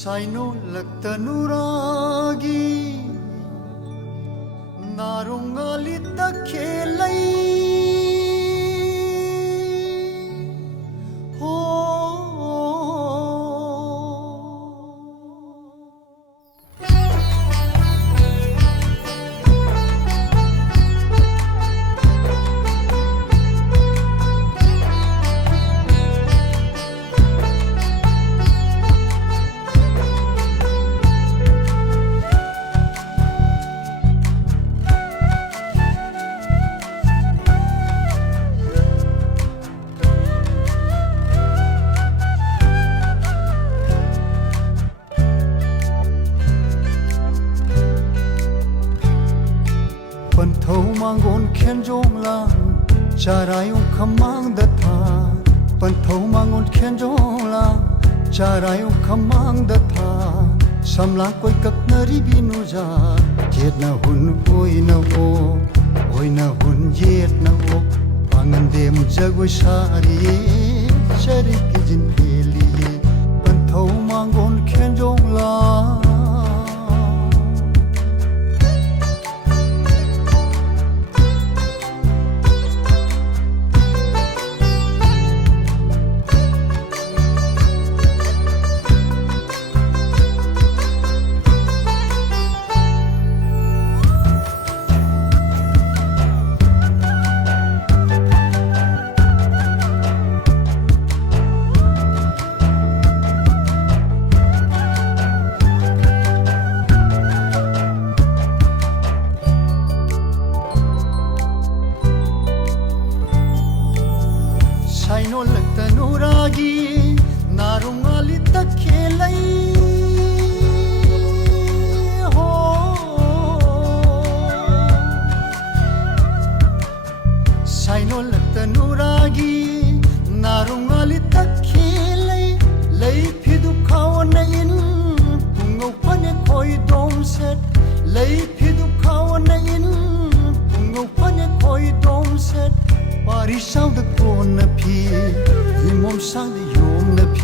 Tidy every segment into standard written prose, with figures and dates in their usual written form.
Cyano लक्तनुरागी नारुंगाली तखेलै हो Thâu mang ôn khen jong lang charayong khamang datha pan thâu mang ôn khen jong lang charayong khamang datha samlang koi kak nari binu ja jet na hun oi na hun jet na o pangan dem jagoi sari chari kijin peli pan thâu mang ôn khen jong lang साइनो लक्तनुरागी नारुंगाली तखेलै हो साइनो लक्तनुरागी नारुंगाली तखेलै लै फिदु खावना इन पुंगौ pane khoi dom set लै फिदु खावना इन पुंगौ pane khoi dom set Pari sound the corner P, Imom sound the yom na P.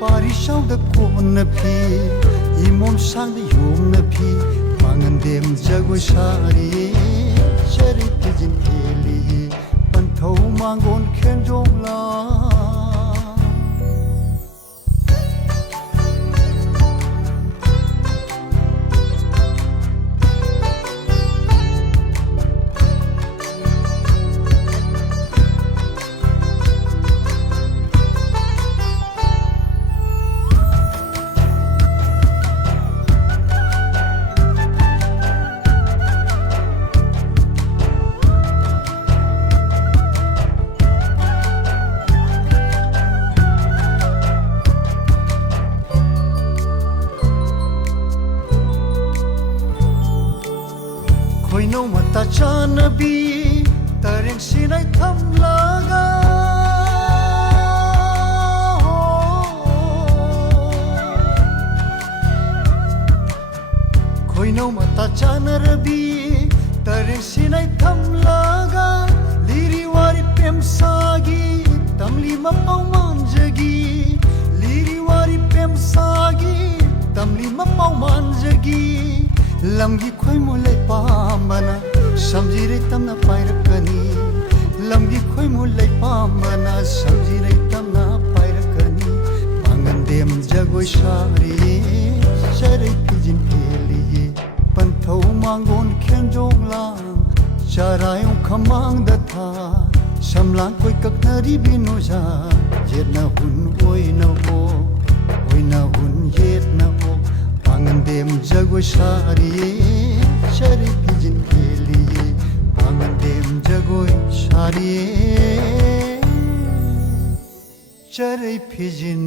Pari sound the corner P, Imom sound the yom na P. Mangan dem jago shari, chari pijin keli, pantau mangon ken jong la. No mata chanabi taring sinay thamlaga Koi no mata chanarabi taring sinay thamlaga Liri wari pemsagi tamli mapaw manjagi Liri wari pemsagi tamli mapaw manjagi Lamgi khoi mulai pamana samjire tamna pairakani Lamgi khoi mulai pamana samjire tamna pairakani Mangan dem jagoi shari chari pijin peli panthau mangon khen jong lang charayong khamang datha samlang koi kaknari binu ja jet na hun oi na hun jet na o Pangan dem jagoi shari chari pijin keli Pangan dem jagoi shari chari pijin